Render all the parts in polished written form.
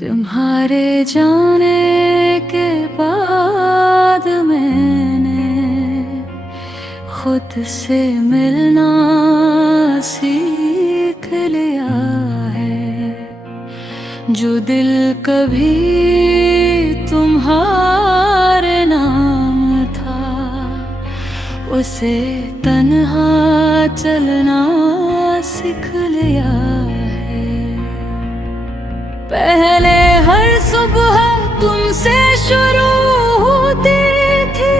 तुम्हारे जाने के बाद मैंने खुद से मिलना सीख लिया है। जो दिल कभी तुम्हारे नाम था, उसे तन्हा चलना सीख लिया है। पहले हर सुबह तुमसे शुरू होती थी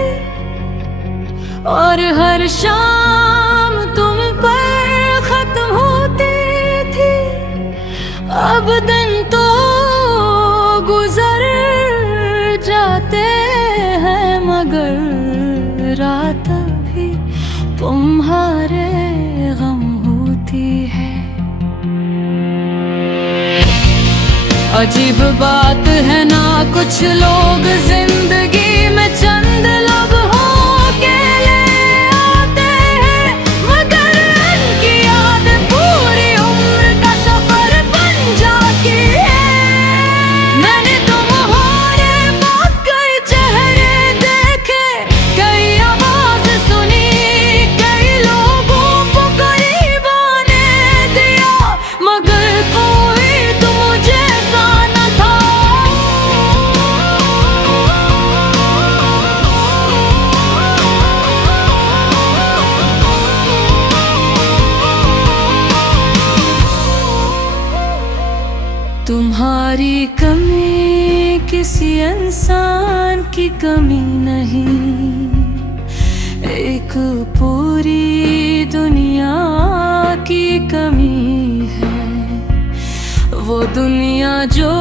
और हर शाम तुम पर खत्म होती थी। अब दिन तो गुजर जाते हैं मगर रात भी तुम्हारे गम होती है। अजीब बात है ना, कुछ लोग जिंदगी में चंद लम्हों के लिए आते हैं, मगर उनकी याद पूरी उम्र का सफर बन जाती है। मैंने तुम्हारे बाद कई चेहरे देखे, कई आवाज सुनी, कई लोगों को करीब आने दिया, मगर कोई तो मुझे तुम्हारी कमी किसी इंसान की कमी नहीं, एक पूरी दुनिया की कमी है। वो दुनिया जो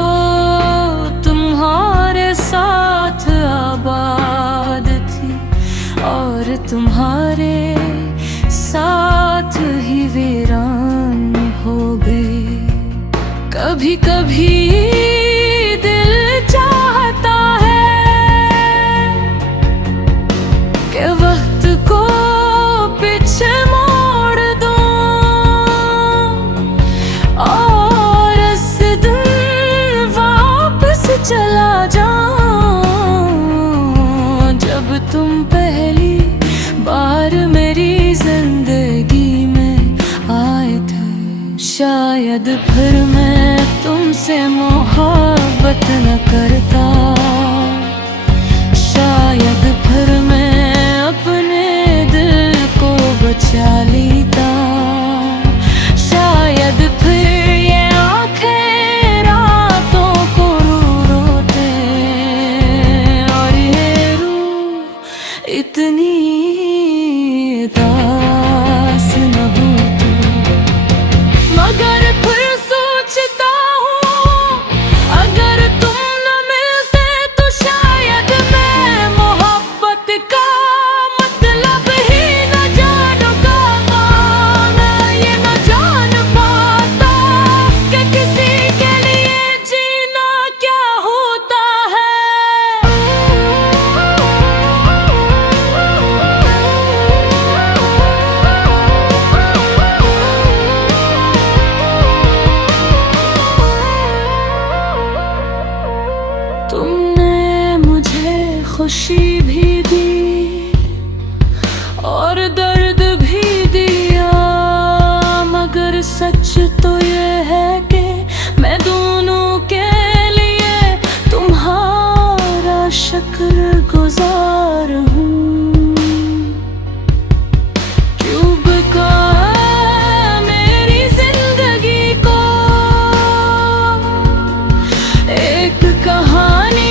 तुम्हारे साथ आबाद थी और तुम्हारे साथ ही वीरान हो गई। कभी कभी दिल चाहता है कि वक्त को पीछे मोड़ दूं और इस दिन वापस चला जाऊं जब तुम पहली बार मेरी जिंदगी में आए थे। शायद फिर मैं तुमसे मोहब्बत न करता, शायद फिर मैं अपने दिल को बचा लेता, शायद फिर ये आंखें रातों को रोते और ये रूह इतनी दास न होती। मगर फिर सोचता हूँ, अगर तुम न मिलते तो शायद मैं मोहब्बत का मतलब ही न जानूंगा। मैं ये न जान पाता कि किसी के लिए जीना क्या होता है। तुमने मुझे खुशी भी दी और दर्द भी दिया, मगर सच तो ये है कि मैं दोनों के लिए तुम्हारा शुक्रगुजार हूँ। क्यूब का मेरी जिंदगी को एक कहानी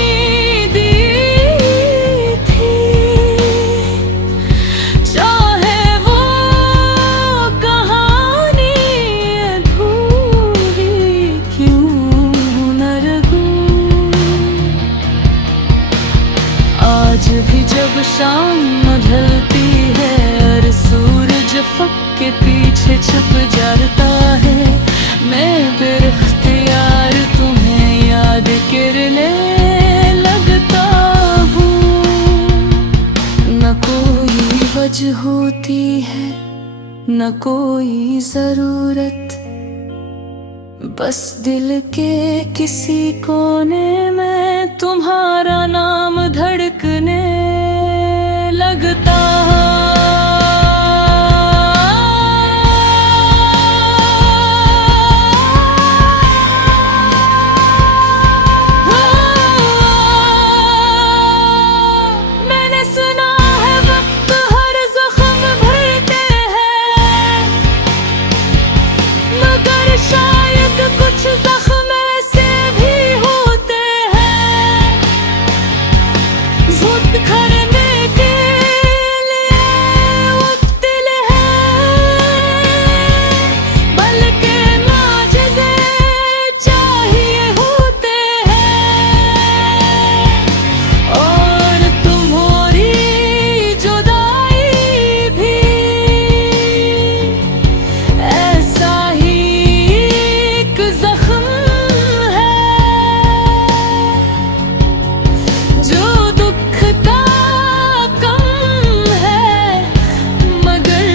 भी जब शाम ढलती है और सूरज फक के पीछे छुप जाता है, मैं बेख्तियार तुम्हें याद करने लगता हूँ। न कोई वजह होती है न कोई जरूरत, बस दिल के किसी कोने में तुम्हारा नाम धड़कने लगता। मैंने सुना है वक्त हर जख्म भरते हैं, मगर शायद कुछ जख्म ऐसे भी होते हैं झूठ करने के लिए मुब्तिल है, बल्कि माजिज़े चाहिए होते हैं। और तुम्हारी जुदाई भी ऐसा ही एक जख्म है जो दुख का कम है, मगर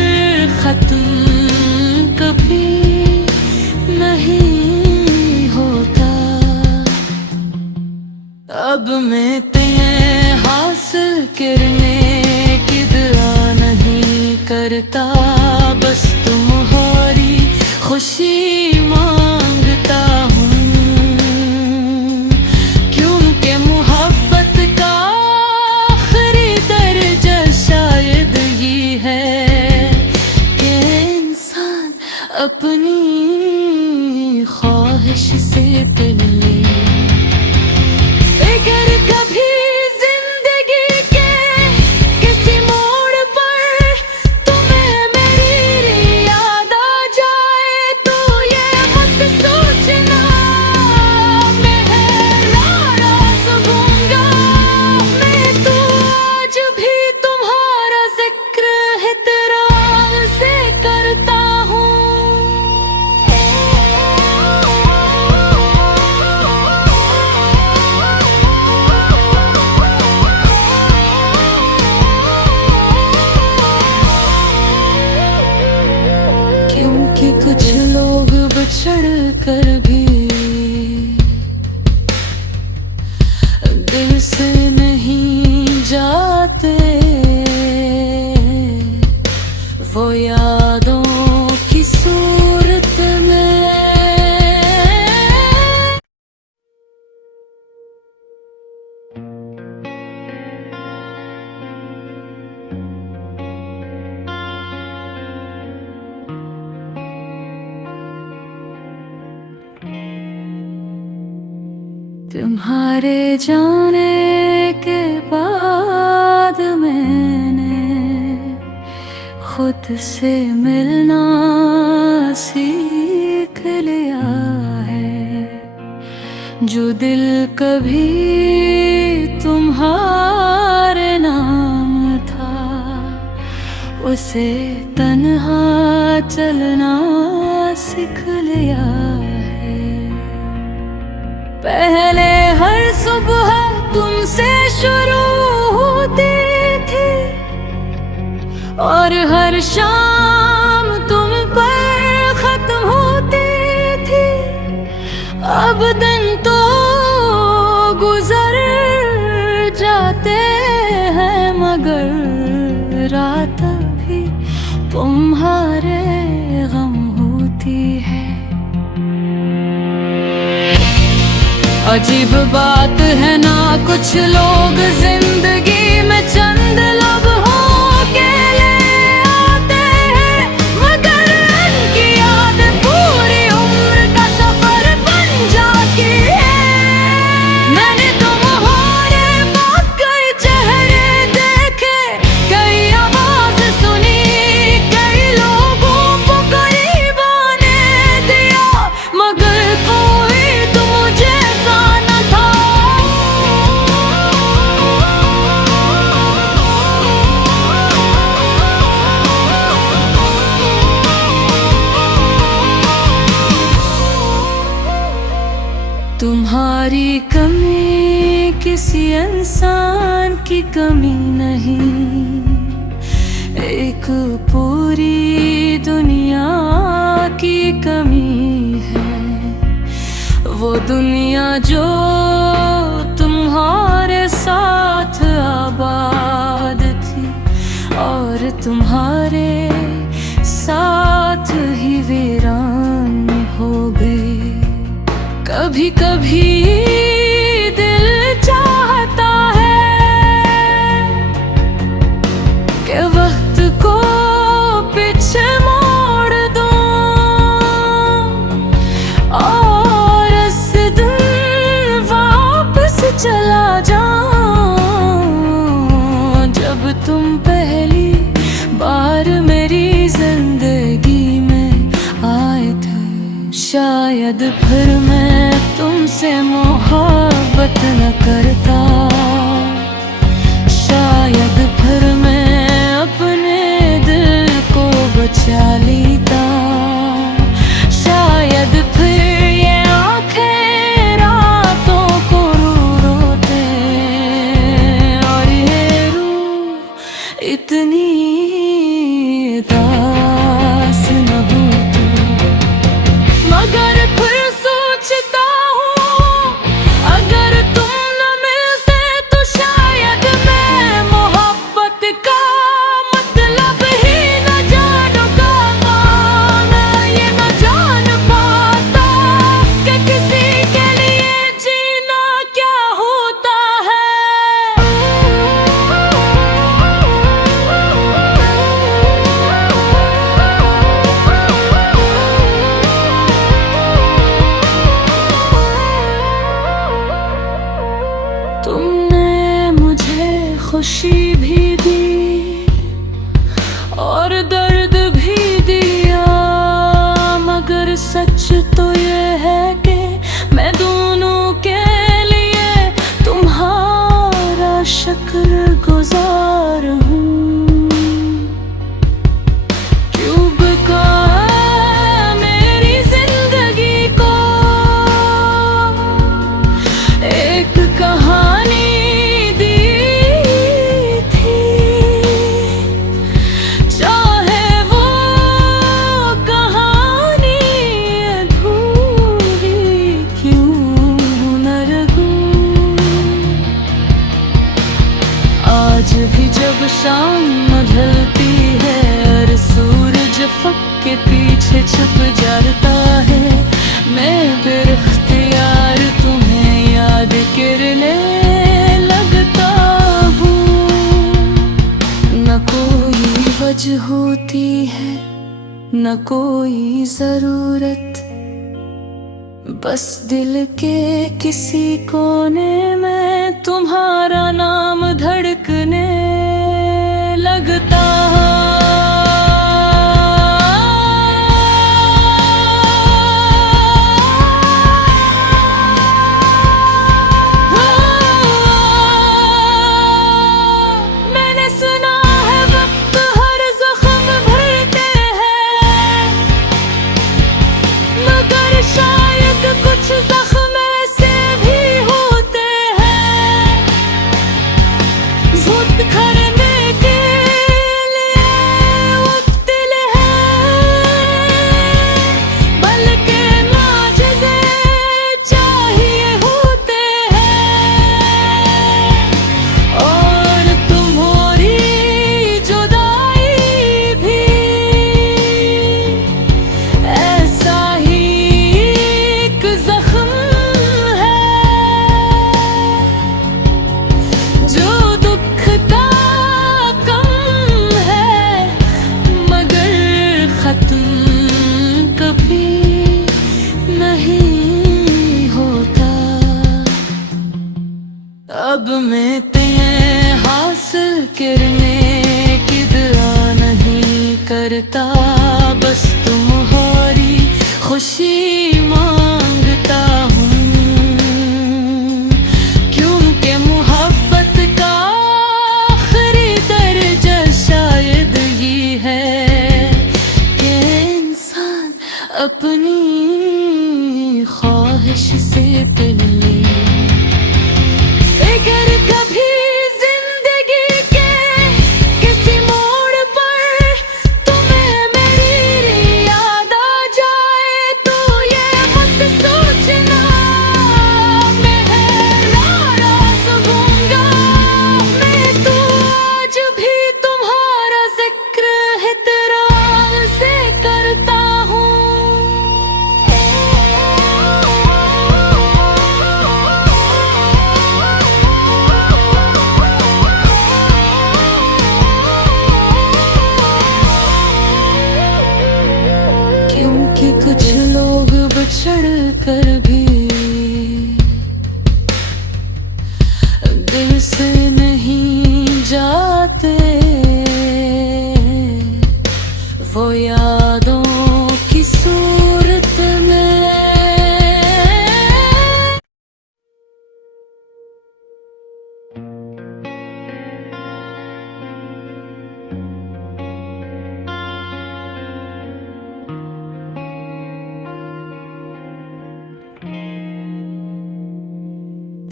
खत्म कभी नहीं होता। अब मैं तें हासिल करने की दुआ नहीं करता, बस तुम्हारी खुशी मांगता हूँ। क्योंकि मोहब्बत का आखिरी दर्जा शायद ये है कि इंसान अपनी ख्वाहिश से दिल ले। अगर कभी जिंदगी के किसी मोड़ पर तुम्हें मेरी याद आ जाए तो ये मत सोचना मैं नाराज़ होऊंगा। मैं तो आज भी तुम्हारा जिक्र एहतराम से करता हूँ। क्योंकि कुछ लोग बिछड़ कर भी दिल से नहीं जाते, वो यादों की सूरत में। तुम्हारे जाने के बाद मैंने खुद से मिलना सीख लिया है। जो दिल कभी तुम्हारे नाम था, उसे तन्हा चलना सीख लिया है। पहले हर सुबह तुमसे शुरू होती थी और हर शाम तुम पर खत्म होती थी। अब दिन तो गुजर जाते हैं, मगर रात भी तुम्हारे गम होती है। अजीब बात है ना, कुछ लोग जिंदगी में चंद लम्हों के लिए आते हैं, मगर उनकी याद पूरी उम्र का सफर बन जाती है। मैंने तुम्हारे बाद कई चेहरे देखे, कई आवाज सुनी, कई लोगों को करीब आने दिया, मगर कोई तो मुझे तुम्हारी कमी किसी इंसान की कमी नहीं, एक पूरी दुनिया की कमी है। वो दुनिया जो तुम्हारे साथ आबाद थी और तुम्हारे साथ ही वीरान हो गई। कभी कभी दिल चाहता है कि वक्त को पीछे मोड़ दूं और इस दिन वापस चला जाऊं जब तुम पहली बार मेरी जिंदगी में आए थे। शायद फिर मैं तुमसे मोहब्बत न करता, शायद फिर मैं अपने दिल को बचा लेता, शायद फिर ये आंखें रातों को रोते और ये रूह इतनी दास न होती। मगर फिर सोचता हूँ अगर तुम न मिलते तो शायद मैं मोहब्बत का मतलब ही न जानूंगा। मैं ये न जान पाता कि किसी के लिए जीना क्या होता है। तुमने मुझे खुशी भी दी और दर्द भी दिया, मगर सच तो ये है कि मैं दोनों के लिए तुम्हारा शुक्रगुजार हूँ। क्यूब का मेरी जिंदगी को एक कहानी दी थी, चाहे वो कहानी अधूरी क्यों न रहूं। आज भी जब शाम ढलती है और सूरज फक के पीछे छुप जाता है, मैं बेख्तियार तुम्हें याद करने लगता हूँ। न कोई वजह होती है न कोई जरूरत, बस दिल के किसी कोने में तुम्हारा नाम धड़कने लगता। मैंने सुना है वक्त हर जख्म भरते हैं, मगर शायद कुछ जख्म ऐसे भी होते हैं जुद करने के लिए मुब्तिल है, बल्कि माजज़े चाहिए होते हैं। और तुम्हारी जुदाई भी ऐसा ही एक जख्म है जो दुख का कम है, मगर खत्म कभी नहीं होता। अब मैं तुम्हें हासिल करने की दुआ नहीं करता, बस तुम्हारी खुशी मांगता हूँ। क्योंकि मोहब्बत का आखिरी दर्जा शायद ये है कि इंसान अपनी ख्वाहिश से दिल ले। अगर कभी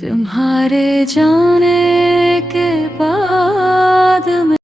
तुम्हारे जाने के बाद